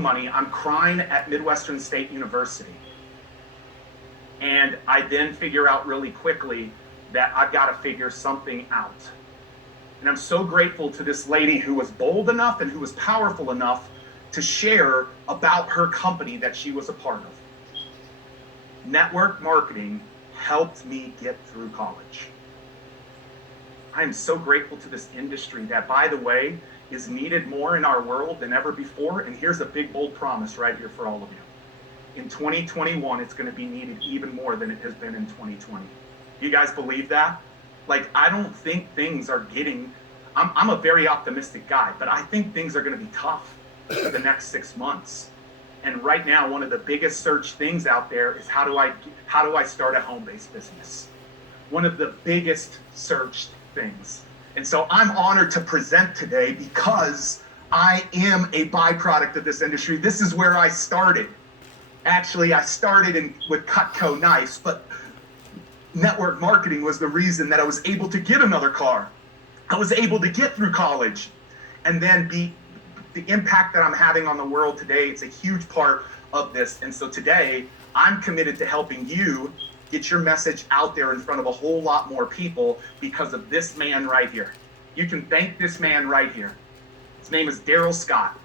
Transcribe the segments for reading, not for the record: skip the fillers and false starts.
money. I'm crying at Midwestern State University. And I then figure out really quickly that I've got to figure something out. And I'm so grateful to this lady who was bold enough and who was powerful enough to share about her company that she was a part of. Network marketing helped me get through college. I am so grateful to this industry that, by the way, is needed more in our world than ever before. And here's a big, bold promise right here for all of you. In 2021, it's going to be needed even more than it has been in 2020. Do you guys believe that? Like, I don't think things are getting, I'm a very optimistic guy, but I think things are going to be tough for the next 6 months. And right now, one of the biggest search things out there is how do I start a home-based business? One of the biggest searched things. And so I'm honored to present today because I am a byproduct of this industry. This is where I started. Actually, I started with Cutco knives, but network marketing was the reason that I was able to get another car. I was able to get through college and then the impact that I'm having on the world today. It's a huge part of this. And so today I'm committed to helping you get your message out there in front of a whole lot more people because of this man right here. You can thank this man right here. His name is Daryl Scott.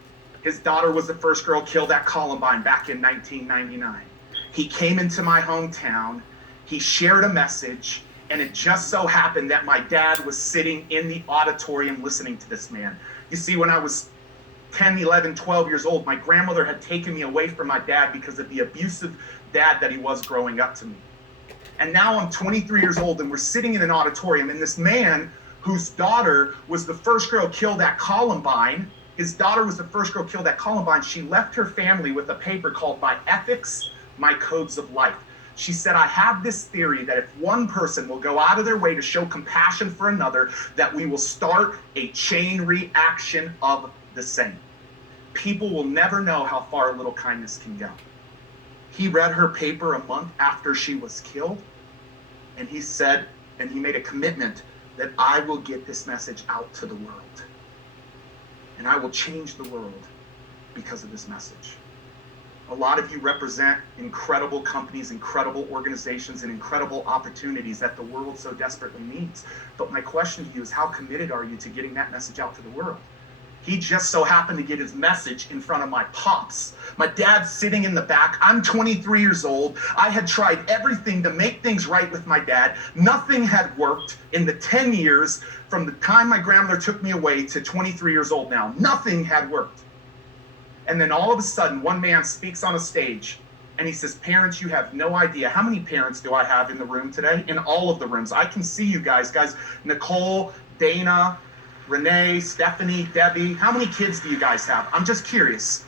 His daughter was the first girl killed at Columbine back in 1999. He came into my hometown, he shared a message, and it just so happened that my dad was sitting in the auditorium listening to this man. You see, when I was 10, 11, 12 years old, my grandmother had taken me away from my dad because of the abusive dad that he was growing up to me. And now I'm 23 years old and we're sitting in an auditorium, and this man whose daughter was the first girl killed at Columbine, his daughter was the first girl killed at Columbine. She left her family with a paper called My Ethics, My Codes of Life. She said, I have this theory that if one person will go out of their way to show compassion for another, that we will start a chain reaction of the same. People will never know how far a little kindness can go. He read her paper a month after she was killed, and he said, and he made a commitment that I will get this message out to the world. And I will change the world because of this message. A lot of you represent incredible companies, incredible organizations, and incredible opportunities that the world so desperately needs. But my question to you is, how committed are you to getting that message out to the world? He just so happened to get his message in front of my pops. My dad's sitting in the back. I'm 23 years old. I had tried everything to make things right with my dad. Nothing had worked in the 10 years from the time my grandmother took me away to 23 years old now. Nothing had worked. And then all of a sudden, one man speaks on a stage and he says, parents, you have no idea. How many parents do I have in the room today? In all of the rooms. I can see you guys. Nicole, Dana, Renee, Stephanie, Debbie, how many kids do you guys have? I'm just curious.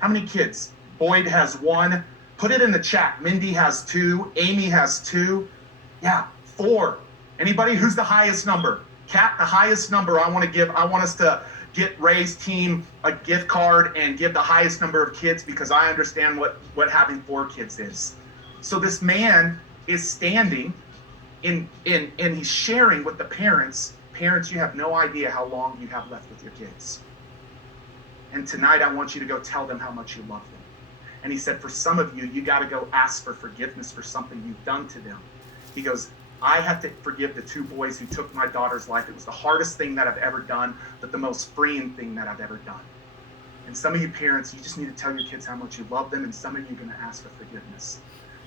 How many kids? Boyd has 1. Put it in the chat. Mindy has 2. Amy has 2. Yeah, 4. Anybody? Who's the highest number? Kat, the highest number I want us to get Ray's team a gift card and give the highest number of kids because I understand what having 4 kids is. So this man is standing and he's sharing with the parents. Parents, you have no idea how long you have left with your kids. And tonight I want you to go tell them how much you love them. And he said, for some of you, you got to go ask for forgiveness for something you've done to them. He goes, I have to forgive the 2 boys who took my daughter's life. It was the hardest thing that I've ever done, but the most freeing thing that I've ever done. And some of you parents, you just need to tell your kids how much you love them, and some of you are going to ask for forgiveness.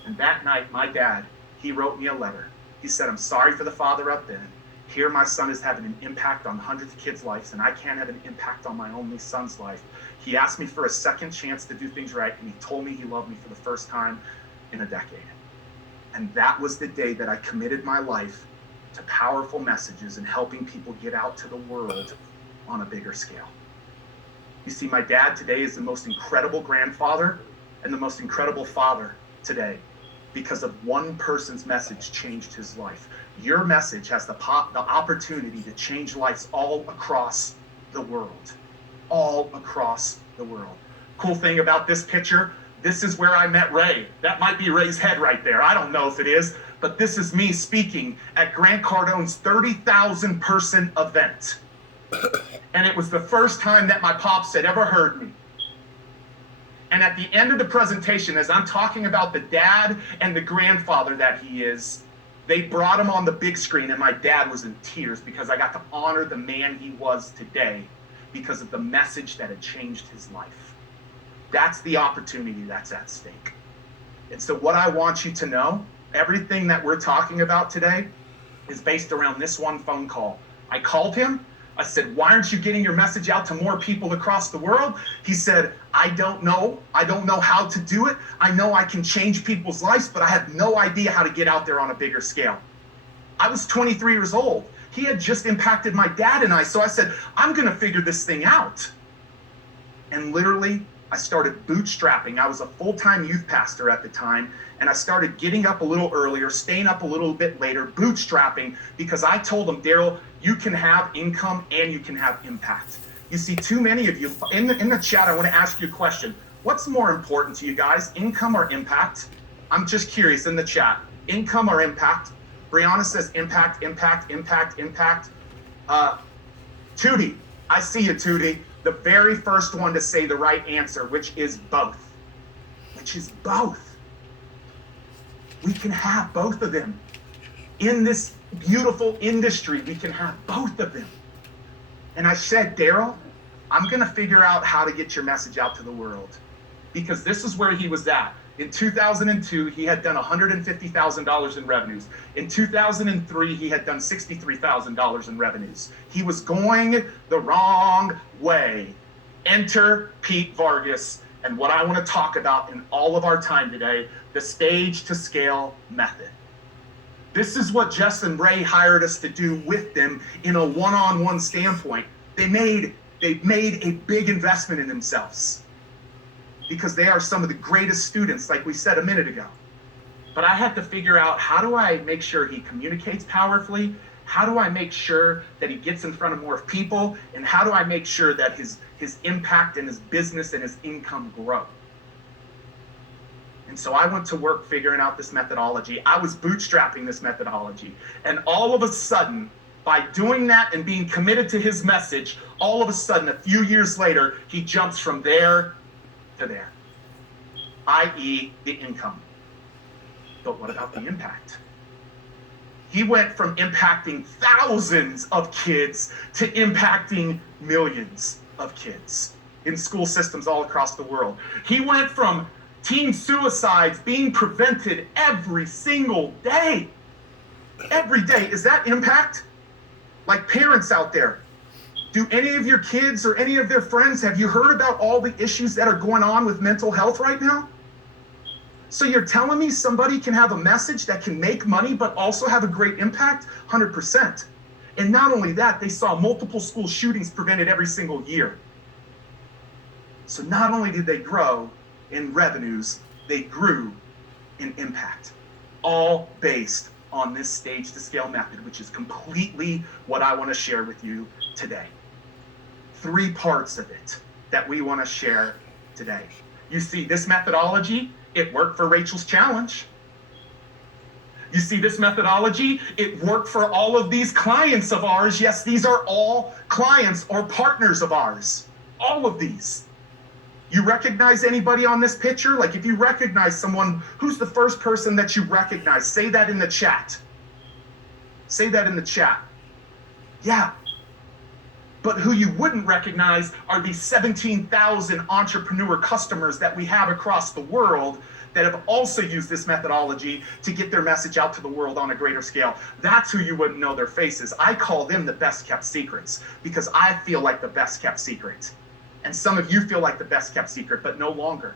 And that night, my dad, he wrote me a letter. He said, I'm sorry for the father I've been. Here my son is having an impact on hundreds of kids' lives, and I can't have an impact on my only son's life. He asked me for a second chance to do things right, and he told me he loved me for the first time in a decade. And that was the day that I committed my life to powerful messages and helping people get out to the world on a bigger scale. You see, my dad today is the most incredible grandfather and the most incredible father today because of one person's message changed his life. Your message has the opportunity to change lives all across the world. All across the world. Cool thing about this picture, this is where I met Ray. That might be Ray's head right there. I don't know if it is, but this is me speaking at Grant Cardone's 30,000 person event. And it was the first time that my pops had ever heard me. And at the end of the presentation, as I'm talking about the dad and the grandfather that he is, they brought him on the big screen, and my dad was in tears because I got to honor the man he was today because of the message that had changed his life. That's the opportunity that's at stake. And so what I want you to know, everything that we're talking about today is based around this one phone call. I called him. I said, why aren't you getting your message out to more people across the world? He said, I don't know. I don't know how to do it. I know I can change people's lives, but I have no idea how to get out there on a bigger scale. I was 23 years old. He had just impacted my dad and I. So I said, I'm going to figure this thing out. And literally, I started bootstrapping. I was a full-time youth pastor at the time, and I started getting up a little earlier, staying up a little bit later, bootstrapping, because I told them, Daryl, you can have income and you can have impact. You see, too many of you, in the chat, I want to ask you a question. What's more important to you guys, income or impact? I'm just curious in the chat, income or impact? Brianna says impact, impact, impact, impact. Tootie, I see you, Tootie. The very first one to say the right answer, which is both. Which is both. We can have both of them. In this beautiful industry, we can have both of them. And I said, Daryl, I'm going to figure out how to get your message out to the world. Because this is where he was at. In 2002, he had done $150,000 in revenues. In 2003, he had done $63,000 in revenues. He was going the wrong way. Enter Pete Vargas and what I want to talk about in all of our time today, the stage to scale method. This is what Jess and Ray hired us to do with them in a one-on-one standpoint. They made a big investment in themselves, because they are some of the greatest students, like we said a minute ago. But I had to figure out, how do I make sure he communicates powerfully? How do I make sure that he gets in front of more people? And how do I make sure that his impact and his business and his income grow? And so I went to work figuring out this methodology. I was bootstrapping this methodology. And all of a sudden, by doing that and being committed to his message, all of a sudden, a few years later, he jumps from there to there, i.e. the income. But what about the impact? He went from impacting thousands of kids to impacting millions of kids in school systems all across the world. He went from teen suicides being prevented every single day. Every day. Is that impact? Like, parents out there, do any of your kids or any of their friends, have you heard about all the issues that are going on with mental health right now? So you're telling me somebody can have a message that can make money but also have a great impact? 100%. And not only that, they saw multiple school shootings prevented every single year. So not only did they grow in revenues, they grew in impact. All based on this stage to scale method, which is completely what I want to share with you today. 3 parts of it that we want to share today. You see, this methodology, it worked for Rachel's challenge. You see, this methodology, it worked for all of these clients of ours. Yes, these are all clients or partners of ours. All of these. You recognize anybody on this picture? Like, if you recognize someone, who's the first person that you recognize? Say that in the chat. Say that in the chat. Yeah. But who you wouldn't recognize are these 17,000 entrepreneur customers that we have across the world that have also used this methodology to get their message out to the world on a greater scale. That's who you wouldn't know their faces. I call them the best kept secrets, because I feel like the best kept secret. And some of you feel like the best kept secret, but no longer.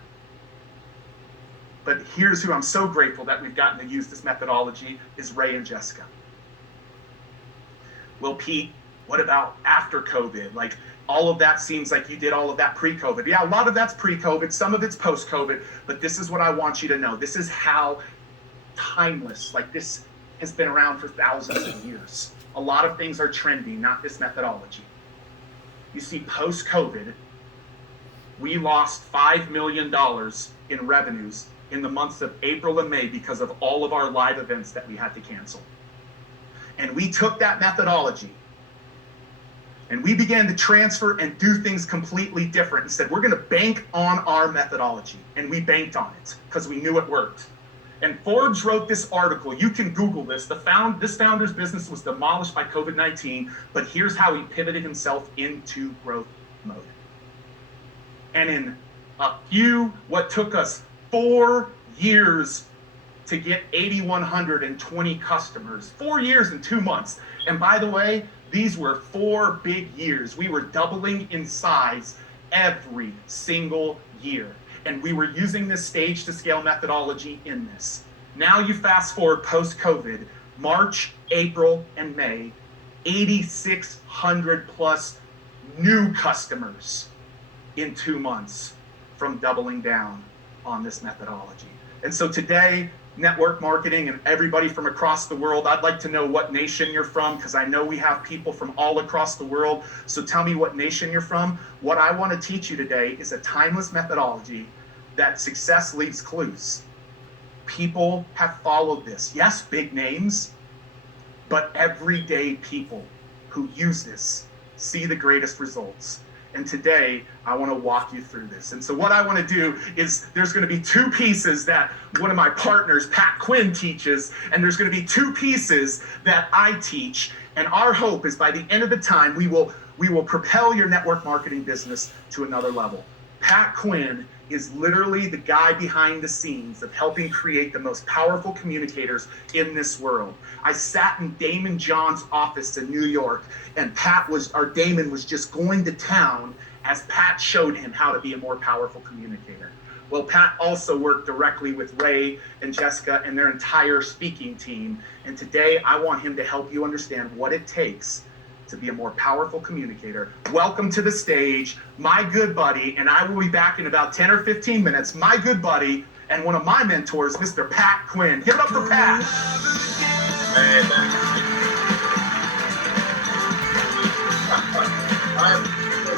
But here's who I'm so grateful that we've gotten to use this methodology, is Ray and Jessica. Well, Pete, what about after COVID? Like, all of that seems like you did all of that pre-COVID. Yeah, a lot of that's pre-COVID, some of it's post-COVID, but this is what I want you to know. This is how timeless, like, this has been around for thousands of years. A lot of things are trending, not this methodology. You see, post-COVID, we lost $5 million in revenues in the months of April and May because of all of our live events that we had to cancel. And we took that methodology And we began to transfer and do things completely different and said, we're going to bank on our methodology. And we banked on it because we knew it worked. And Forbes wrote this article. You can Google this. This founder's business was demolished by COVID-19, but here's how he pivoted himself into growth mode. And in what took us 4 years to get 8,120 customers, 4 years and 2 months. And by the way, these were 4 big years. We were doubling in size every single year. And we were using this stage to scale methodology in this. Now you fast forward post-COVID, March, April, and May, 8,600 plus new customers in 2 months from doubling down on this methodology. And so today, network marketing and everybody from across the world, I'd like to know what nation you're from, because I know we have people from all across the world. So tell me what nation you're from. What I want to teach you today is a timeless methodology that success leaves clues. People have followed this. Yes, big names, but everyday people who use this see the greatest results. And today, I want to walk you through this. And so what I want to do is there's going to be 2 pieces that one of my partners, Pat Quinn, teaches, and there's going to be 2 pieces that I teach. And our hope is by the end of the time, we will propel your network marketing business to another level. Pat Quinn is literally the guy behind the scenes of helping create the most powerful communicators in this world. I sat in Damon John's office in New York, and Damon was just going to town as Pat showed him how to be a more powerful communicator. Well, Pat also worked directly with Ray and Jessica and their entire speaking team. And today I want him to help you understand what it takes to be a more powerful communicator. Welcome to the stage, my good buddy, and I will be back in about 10 or 15 minutes, my good buddy and one of my mentors, Mr. Pat Quinn. Give it up for Pat. Hey, I'm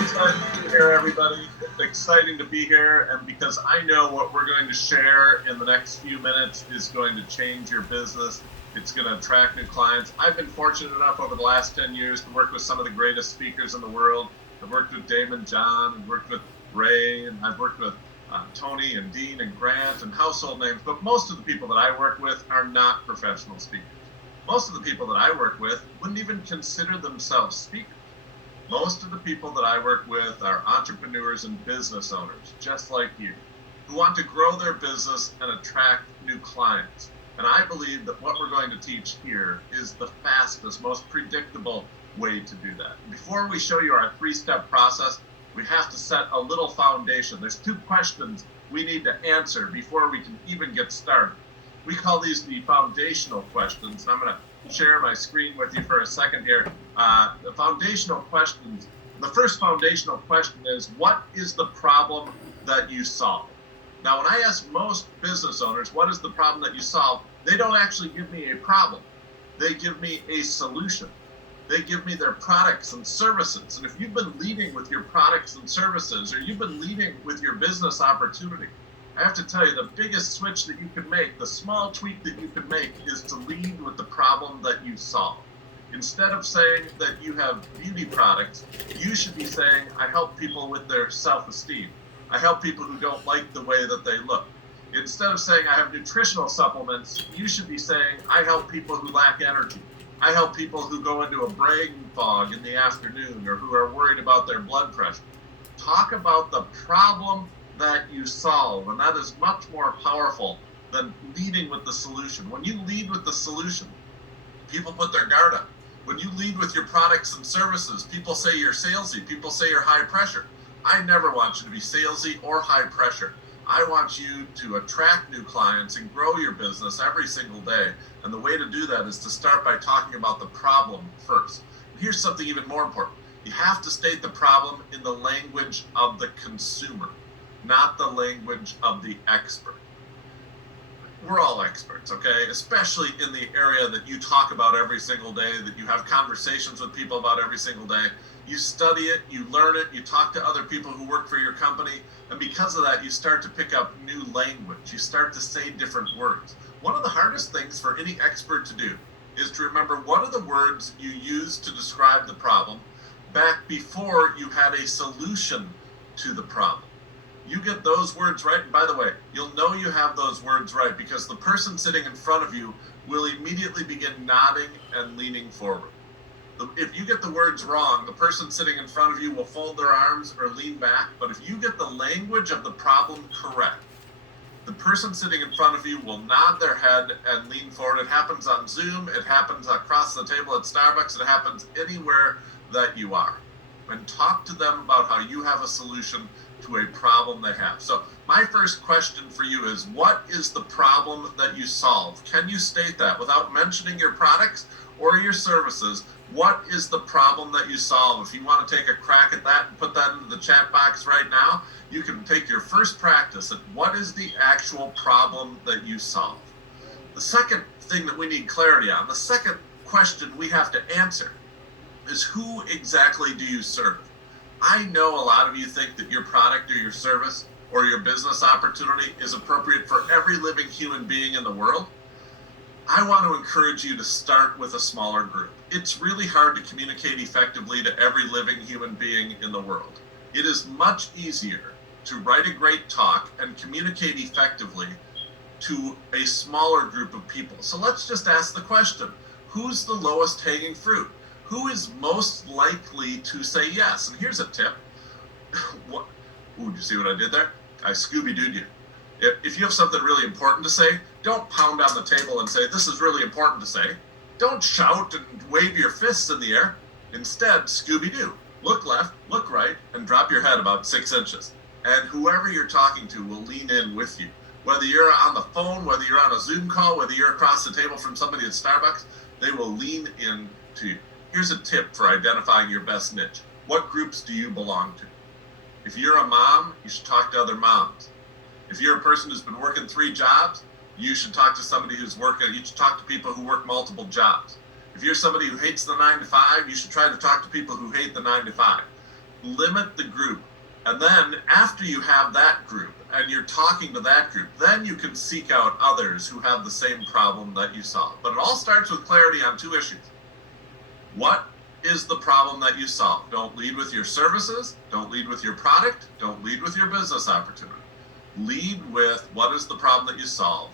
excited to be here, everybody. It's exciting to be here, and because I know what we're going to share in the next few minutes is going to change your business. It's going to attract new clients. I've been fortunate enough over the last 10 years to work with some of the greatest speakers in the world. I've worked with Damon John, and worked with Ray, and I've worked with Tony and Dean and Grant and household names. But most of the people that I work with are not professional speakers. Most of the people that I work with wouldn't even consider themselves speakers. Most of the people that I work with are entrepreneurs and business owners, just like you, who want to grow their business and attract new clients. And I believe that what we're going to teach here is the fastest, most predictable way to do that. Before we show you our 3-step process, we have to set a little foundation. There's 2 questions we need to answer before we can even get started. We call these the foundational questions. And I'm going to share my screen with you for a second here. The foundational questions, the first foundational question is, what is the problem that you solve? Now, when I ask most business owners, what is the problem that you solve? They don't actually give me a problem. They give me a solution. They give me their products and services. And if you've been leading with your products and services, or you've been leading with your business opportunity, I have to tell you, the biggest switch that you can make, the small tweak that you can make, is to lead with the problem that you solve. Instead of saying that you have beauty products, you should be saying, I help people with their self-esteem. I help people who don't like the way that they look. Instead of saying I have nutritional supplements, you should be saying I help people who lack energy. I help people who go into a brain fog in the afternoon, or who are worried about their blood pressure. Talk about the problem that you solve, and that is much more powerful than leading with the solution. When you lead with the solution, people put their guard up. When you lead with your products and services, people say you're salesy, people say you're high pressure. I never want you to be salesy or high pressure. I want you to attract new clients and grow your business every single day. And the way to do that is to start by talking about the problem first. And here's something even more important. You have to state the problem in the language of the consumer, not the language of the expert. We're all experts, okay? Especially in the area that you talk about every single day, that you have conversations with people about every single day. You study it, you learn it, you talk to other people who work for your company, and because of that, you start to pick up new language. You start to say different words. One of the hardest things for any expert to do is to remember what are the words you use to describe the problem, back before you had a solution to the problem. You get those words right, and by the way, you'll know you have those words right because the person sitting in front of you will immediately begin nodding and leaning forward. If you get the words wrong, the person sitting in front of you will fold their arms or lean back, but if you get the language of the problem correct, the person sitting in front of you will nod their head and lean forward. It happens on Zoom, it happens across the table at Starbucks, it happens anywhere that you are. And talk to them about how you have a solution to a problem they have. So my first question for you is, what is the problem that you solve? Can you state that without mentioning your products or your services? What is the problem that you solve? If you want to take a crack at that and put that into the chat box right now, you can take your first practice at what is the actual problem that you solve. The second thing that we need clarity on, the second question we have to answer is, who exactly do you serve? I know a lot of you think that your product or your service or your business opportunity is appropriate for every living human being in the world. I want to encourage you to start with a smaller group. It's really hard to communicate effectively to every living human being in the world. It is much easier to write a great talk and communicate effectively to a smaller group of people. So let's just ask the question, who's the lowest hanging fruit? Who is most likely to say yes? And here's a tip. What? Ooh, did you see what I did there? I Scooby-Dooed you. If you have something really important to say, don't pound on the table and say, this is really important to say. Don't shout and wave your fists in the air. Instead, Scooby-Doo. Look left, look right, and drop your head about 6 inches. And whoever you're talking to will lean in with you. Whether you're on the phone, whether you're on a Zoom call, whether you're across the table from somebody at Starbucks, they will lean in to you. Here's a tip for identifying your best niche. What groups do you belong to? If you're a mom, you should talk to other moms. If you're a person who's been working 3 jobs, you should talk to somebody who's working, you should talk to people who work multiple jobs. If you're somebody who hates the 9 to 5, you should try to talk to people who hate the 9 to 5. Limit the group. And then after you have that group and you're talking to that group, then you can seek out others who have the same problem that you solve. But it all starts with clarity on 2 issues. What is the problem that you solve? Don't lead with your services. Don't lead with your product. Don't lead with your business opportunity. Lead with what is the problem that you solve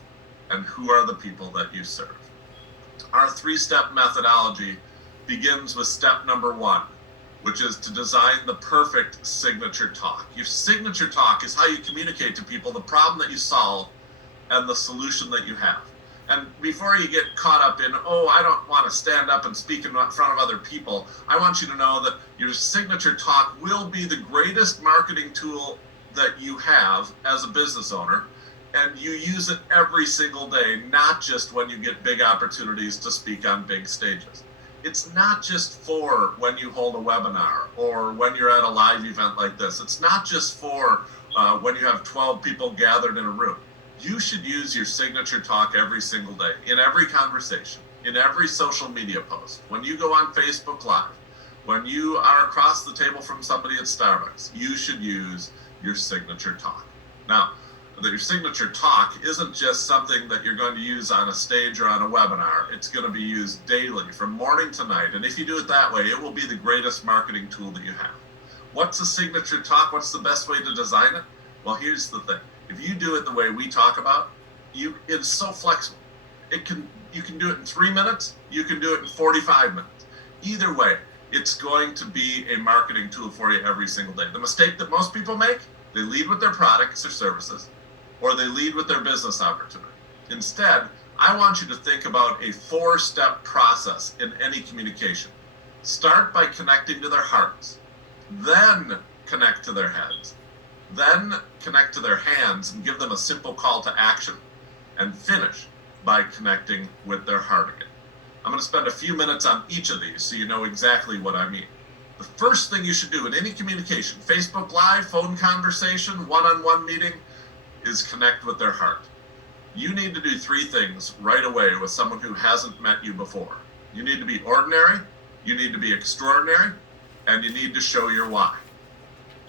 and who are the people that you serve. Our 3-step methodology begins with step number 1, which is to design the perfect signature talk. Your signature talk is how you communicate to people the problem that you solve and the solution that you have. And before you get caught up in, oh, I don't want to stand up and speak in front of other people, I want you to know that your signature talk will be the greatest marketing tool that you have as a business owner, and you use it every single day, not just when you get big opportunities to speak on big stages. It's not just for when you hold a webinar or when you're at a live event like this. It's not just for when you have 12 people gathered in a room. You should use your signature talk every single day, in every conversation, in every social media post, when you go on Facebook Live, when you are across the table from somebody at Starbucks, you should use your signature talk. Now, your signature talk isn't just something that you're going to use on a stage or on a webinar. It's going to be used daily from morning to night. And if you do it that way, it will be the greatest marketing tool that you have. What's a signature talk? What's the best way to design it? Well, here's the thing. If you do it the way we talk about, it's so flexible. You can do it in 3 minutes. You can do it in 45 minutes. Either way, it's going to be a marketing tool for you every single day. The mistake that most people make, they lead with their products or services, or they lead with their business opportunity. Instead, I want you to think about a 4-step process in any communication. Start by connecting to their hearts, then connect to their heads, then connect to their hands and give them a simple call to action, and finish by connecting with their heart again. I'm going to spend a few minutes on each of these so you know exactly what I mean. The first thing you should do in any communication, Facebook Live, phone conversation, one-on-one meeting, is connect with their heart. You need to do 3 things right away with someone who hasn't met you before. You need to be ordinary, you need to be extraordinary, and you need to show your why.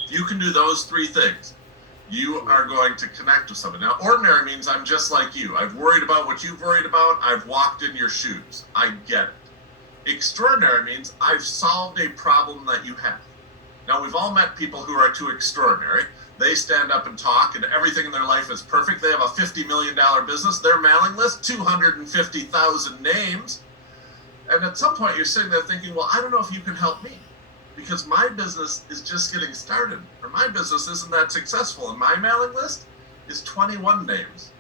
If you can do those 3 things, you are going to connect with somebody. Now, ordinary means I'm just like you. I've worried about what you've worried about. I've walked in your shoes. I get it. Extraordinary means I've solved a problem that you have. Now, we've all met people who are too extraordinary. They stand up and talk, and everything in their life is perfect. They have a $50 million business. Their mailing list, 250,000 names. And at some point, you're sitting there thinking, well, I don't know if you can help me because my business is just getting started, or my business isn't that successful, and my mailing list is 21 names,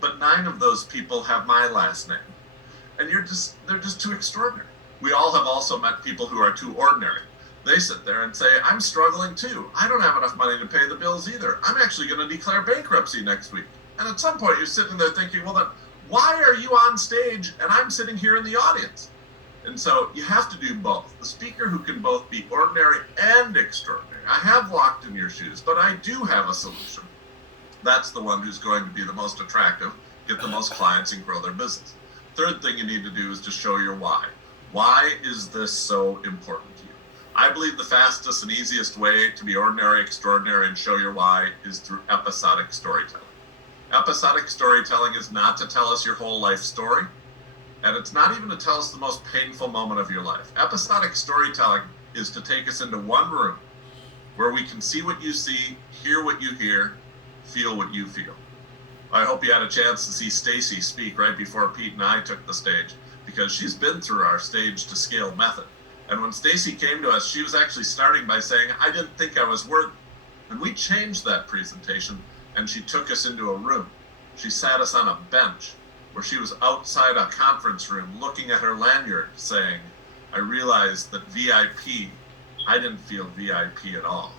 but 9 of those people have my last name. And they're just too extraordinary. We all have also met people who are too ordinary. They sit there and say, I'm struggling too. I don't have enough money to pay the bills either. I'm actually going to declare bankruptcy next week. And at some point, you're sitting there thinking, well, then why are you on stage and I'm sitting here in the audience? And so you have to do both. The speaker who can both be ordinary and extraordinary. I have walked in your shoes, but I do have a solution. That's the one who's going to be the most attractive, get the most clients, and grow their business. Third thing you need to do is to show your why. Why is this so important to you? I believe the fastest and easiest way to be ordinary, extraordinary, and show your why is through episodic storytelling. Episodic storytelling is not to tell us your whole life story, and it's not even to tell us the most painful moment of your life. Episodic storytelling is to take us into one room where we can see what you see, hear what you hear, feel what you feel. I hope you had a chance to see Stacy speak right before Pete and I took the stage, because she's been through our stage to scale method. And when Stacy came to us, she was actually starting by saying, I didn't think I was worthy. And we changed that presentation, and she took us into a room. She sat us on a bench where she was outside a conference room looking at her lanyard saying, I realized that VIP, I didn't feel VIP at all.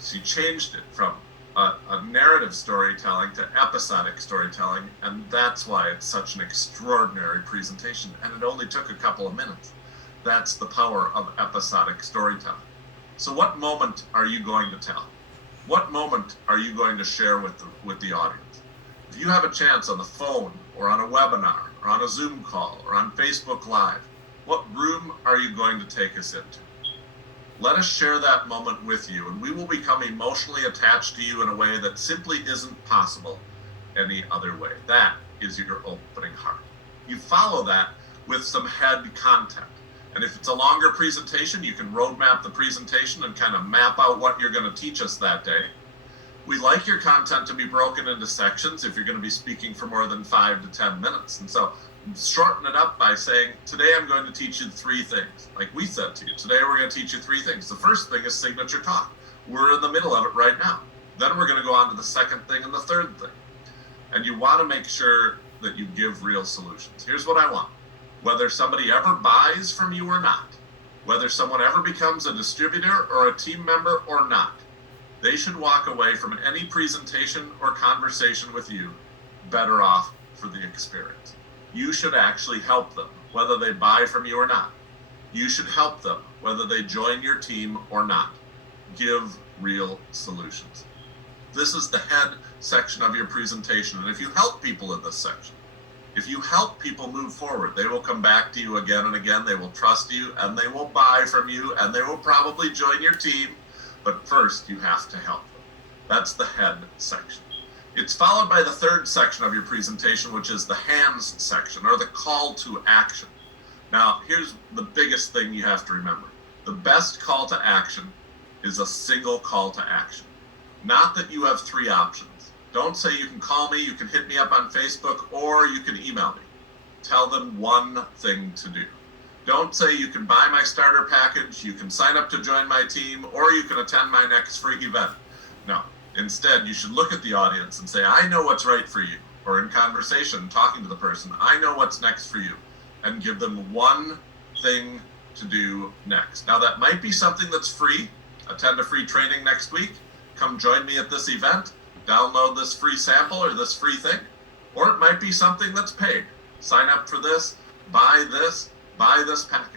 She changed it from a narrative storytelling to episodic storytelling, and that's why it's such an extraordinary presentation, and it only took a couple of minutes. That's the power of episodic storytelling. So what moment are you going to tell? What moment are you going to share with the audience? If you have a chance on the phone or on a webinar or on a Zoom call or on Facebook Live, what room are you going to take us into? Let us share that moment with you, and we will become emotionally attached to you in a way that simply isn't possible any other way. That is your opening heart. You follow that with some head content. And if it's a longer presentation, you can roadmap the presentation and kind of map out what you're going to teach us that day. We like your content to be broken into sections if you're going to be speaking for more than 5 to 10 minutes. And so shorten it up by saying, today I'm going to teach you 3 things. Like we said to you, today we're going to teach you 3 things. The first thing is signature talk. We're in the middle of it right now. Then we're going to go on to the second thing and the third thing. And you want to make sure that you give real solutions. Here's what I want. Whether somebody ever buys from you or not, whether someone ever becomes a distributor or a team member or not, they should walk away from any presentation or conversation with you better off for the experience. You should actually help them, whether they buy from you or not. You should help them, whether they join your team or not. Give real solutions. This is the head section of your presentation. And if you help people in this section, if you help people move forward, they will come back to you again and again. They will trust you, and they will buy from you, and they will probably join your team. But first, you have to help them. That's the head section. It's followed by the third section of your presentation, which is the hands section, or the call to action. Now, here's the biggest thing you have to remember. The best call to action is a single call to action. Not that you have 3 options. Don't say you can call me, you can hit me up on Facebook, or you can email me. Tell them one thing to do. Don't say you can buy my starter package, you can sign up to join my team, or you can attend my next free event. No. Instead, you should look at the audience and say, I know what's right for you. Or in conversation, talking to the person, I know what's next for you. And give them one thing to do next. Now, that might be something that's free. Attend a free training next week. Come join me at this event. Download this free sample or this free thing. Or it might be something that's paid. Sign up for this, buy this package.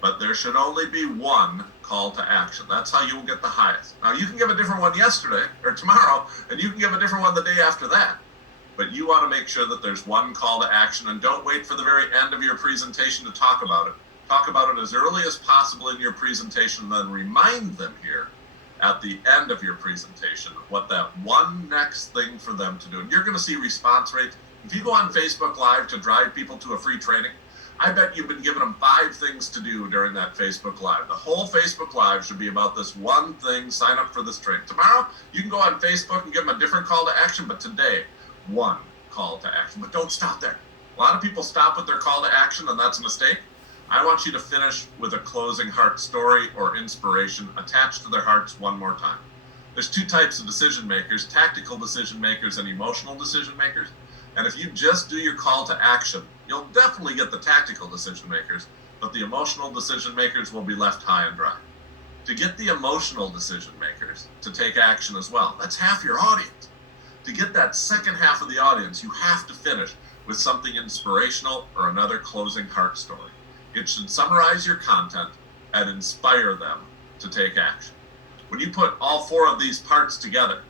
But there should only be one call to action. That's how you will get the highest. Now, you can give a different one yesterday or tomorrow, and you can give a different one the day after that. But you want to make sure that there's one call to action, and don't wait for the very end of your presentation to talk about it. Talk about it as early as possible in your presentation, and then remind them here at the end of your presentation what that one next thing for them to do. And you're going to see response rates. If you go on Facebook Live to drive people to a free training, I bet you've been giving them 5 things to do during that Facebook Live. The whole Facebook Live should be about this one thing. Sign up for this training. Tomorrow, you can go on Facebook and give them a different call to action, but today, one call to action. But don't stop there. A lot of people stop with their call to action, and that's a mistake. I want you to finish with a closing heart story or inspiration attached to their hearts one more time. There's 2 types of decision makers: tactical decision makers and emotional decision makers. And if you just do your call to action, you'll definitely get the tactical decision makers, but the emotional decision makers will be left high and dry. To get the emotional decision makers to take action as well, that's half your audience. To get that second half of the audience, you have to finish with something inspirational or another closing heart story. It should summarize your content and inspire them to take action. When you put all 4 of these parts together,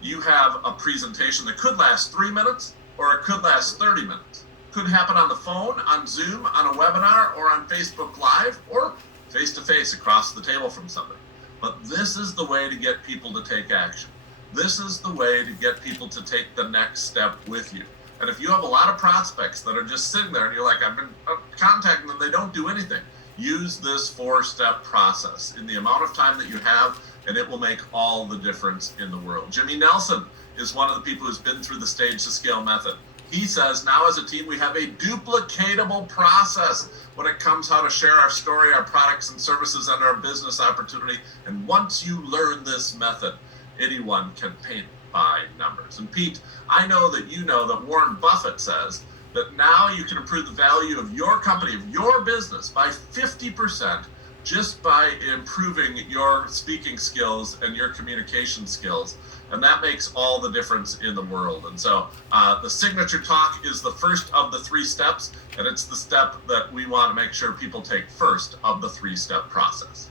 you have a presentation that could last 3 minutes, or it could last 30 minutes. Could happen on the phone, on Zoom, on a webinar, or on Facebook Live, or face-to-face across the table from somebody. But this is the way to get people to take action. This is the way to get people to take the next step with you. And if you have a lot of prospects that are just sitting there and you're like, I've been contacting them, they don't do anything, use this 4-step process in the amount of time that you have, and it will make all the difference in the world. Jimmy Nelson is one of the people who's been through the Stage to Scale method. He says, now as a team, we have a duplicatable process when it comes how to share our story, our products and services, and our business opportunity. And once you learn this method, anyone can paint by numbers. And Pete, I know that you know that Warren Buffett says that now you can improve the value of your company, of your business, by 50% just by improving your speaking skills and your communication skills. And that makes all the difference in the world. And so the signature talk is the first of the 3 steps, and it's the step that we want to make sure people take first of the 3-step process.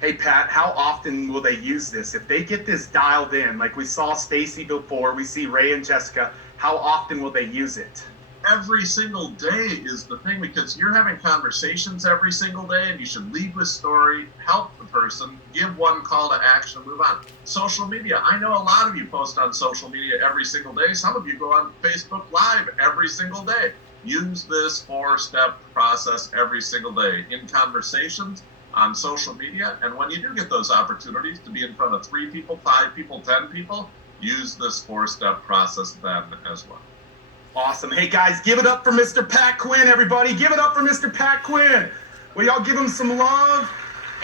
Hey, Pat, how often will they use this? If they get this dialed in, like we saw Stacy before, we see Ray and Jessica, how often will they use it? Every single day is the thing, because you're having conversations every single day, and you should lead with story, help the person, give one call to action, move on. Social media. I know a lot of you post on social media every single day. Some of you go on Facebook Live every single day. Use this 4-step process every single day in conversations, on social media, and when you do get those opportunities to be in front of 3 people, 5 people, 10 people, use this 4-step process then as well. Awesome. Hey guys, give it up for Mr. Pat Quinn, everybody. Give it up for Mr. Pat Quinn. Will y'all give him some love?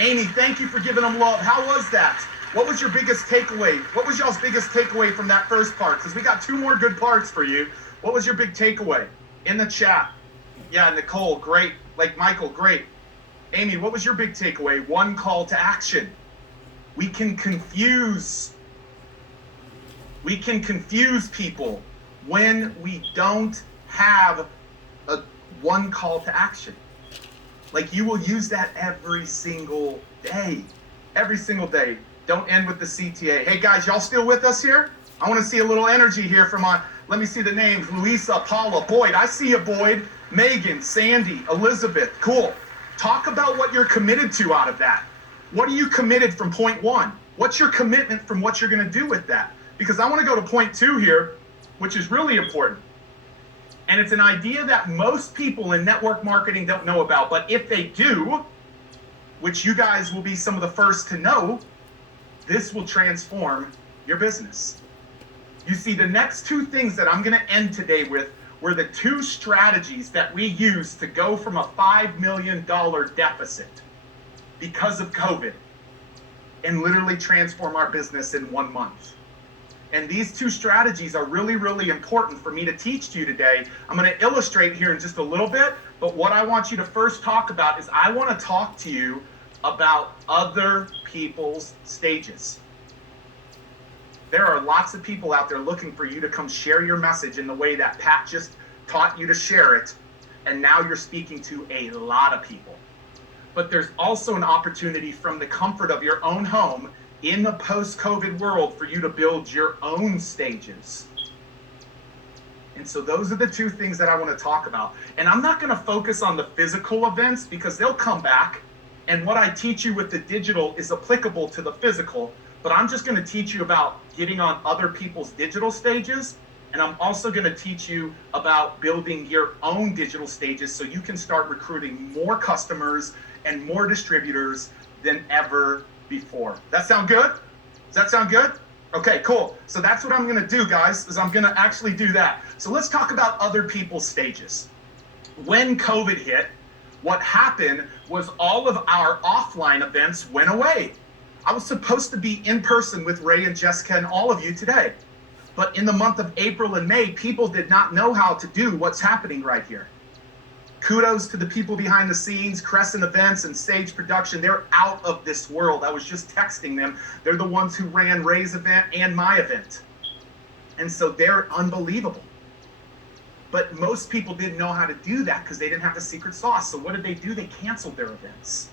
Amy, thank you for giving him love. How was that? What was your biggest takeaway? What was y'all's biggest takeaway from that first part? Because we got 2 more good parts for you. What was your big takeaway? In the chat. Yeah, Nicole, great. Like Michael, great. Amy, what was your big takeaway? 1 call to action. We can confuse people when we don't have a 1 call to action. Like, you will use that every single day. Every single day. Don't end with the CTA. Hey guys, y'all still with us here? I want to see a little energy here from let me see the names. Louisa, Paula, Boyd. I see you, Boyd. Megan, Sandy, Elizabeth. Cool. Talk about what you're committed to out of that. What are you committed from point 1? What's your commitment from what you're going to do with that? Because I want to go to point 2 here, which is really important. And it's an idea that most people in network marketing don't know about. But if they do, which you guys will be some of the first to know, this will transform your business. You see, the next 2 things that I'm going to end today with were the 2 strategies that we used to go from a $5 million deficit because of COVID and literally transform our business in 1 month. And these 2 strategies are really, really important for me to teach to you today. I'm going to illustrate here in just a little bit, but what I want you to first talk about is I want to talk to you about other people's stages. There are lots of people out there looking for you to come share your message in the way that Pat just taught you to share it, and now you're speaking to a lot of people. But there's also an opportunity from the comfort of your own home in the post-COVID world for you to build your own stages. And so those are the 2 things that I want to talk about. And I'm not going to focus on the physical events because they'll come back, and what I teach you with the digital is applicable to the physical. But I'm just going to teach you about getting on other people's digital stages And I'm also going to teach you about building your own digital stages so you can start recruiting more customers and more distributors than ever before. That sound good? Does that sound good? Okay, cool. So that's what I'm going to do, guys, is I'm going to actually do that. So let's talk about other people's stages. When COVID hit, what happened was all of our offline events went away. I was supposed to be in person with Ray and Jessica and all of you today. But in the month of April and May, people did not know how to do what's happening right here. Kudos to the people behind the scenes, Crescent Events and Stage Production. They're out of this world. I was just texting them. They're the ones who ran Ray's event and my event. And so they're unbelievable. But most people didn't know how to do that because they didn't have the secret sauce. So what did they do? They canceled their events.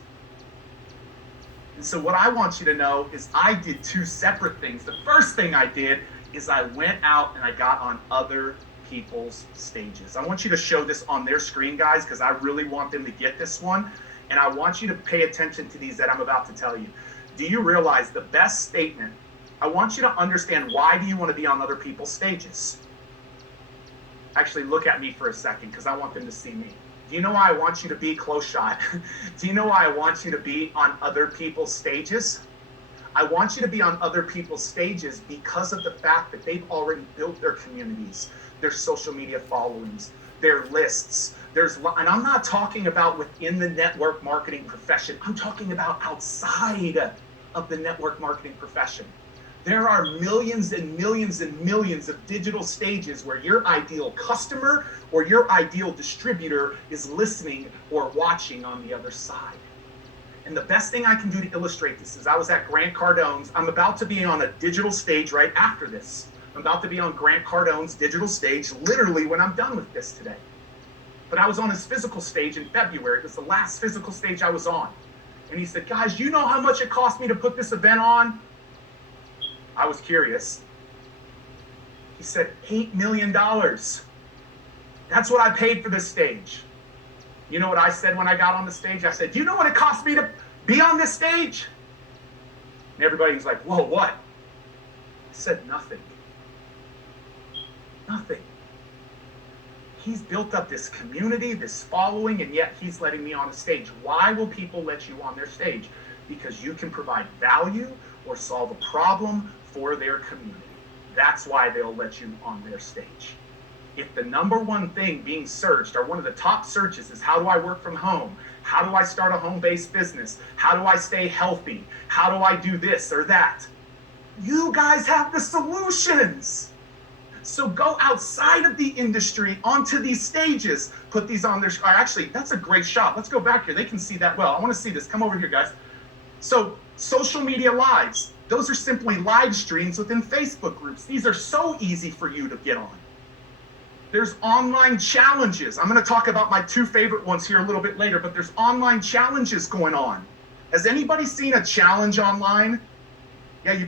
And so what I want you to know is I did two separate things. The first thing I did is I went out and I got on other people's stages. I want you to show this on their screen, guys, because I really want them to get this one. And I want you to pay attention to these that I'm about to tell you. Do you realize the best statement? I want you to understand, why do you want to be on other people's stages? Actually, look at me for a second because I want them to see me. Do you know why I want you to be close shot? Do you know why I want you to be on other people's stages? I want you to be on other people's stages because of the fact that they've already built their communities, their social media followings, their lists. And I'm not talking about within the network marketing profession. I'm talking about outside of the network marketing profession. There are millions and millions and millions of digital stages where your ideal customer or your ideal distributor is listening or watching on the other side. And the best thing I can do to illustrate this is I was at Grant Cardone's. I'm about to be on a digital stage right after this. I'm about to be on Grant Cardone's digital stage literally when I'm done with this today. But I was on his physical stage in February. It was the last physical stage I was on. And he said, guys, you know how much it cost me to put this event on? I was curious. He said, $8 million. That's what I paid for this stage. You know what I said when I got on the stage? I said, do you know what it cost me to be on this stage? And everybody was like, whoa, what? I said, nothing. Nothing. He's built up this community, this following, and yet he's letting me on the stage. Why will people let you on their stage? Because you can provide value or solve a problem for their community. That's why they'll let you on their stage. If the number one thing being searched, or one of the top searches, is how do I work from home? How do I start a home-based business? How do I stay healthy? How do I do this or that? You guys have the solutions. So go outside of the industry onto these stages. Put these on their, actually, that's a great shot. Let's go back here. They can see that well. I want to see this. Come over here, guys. So social media lives, those are simply live streams within Facebook groups. These are so easy for you to get on. There's online challenges. I'm going to talk about my two favorite ones here a little bit later, but there's online challenges going on. Has anybody seen a challenge online